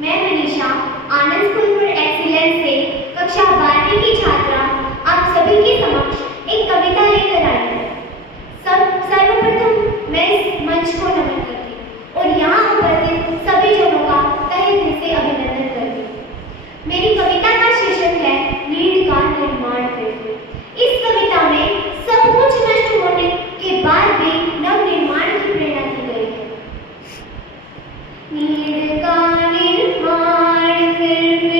मैं मनीषा आनंद school for excellence से कक्षा 12वीं की छात्रा आप सभी के समक्ष एक कविता लेकर आई हूँ। सर्वप्रथम मैं इस मंच को नमन करती हूँ और यहाँ उपस्थित सभी जनों का तहे दिल से अभिनंदन करती हूँ। मेरी कविता का शीर्षक है नीड का निर्माण फिर। इस कविता में सब कुछ नष्ट होने के बाद भी नव निर्माण की प्रेरणा दी गई है। नीड का निर्माण फिर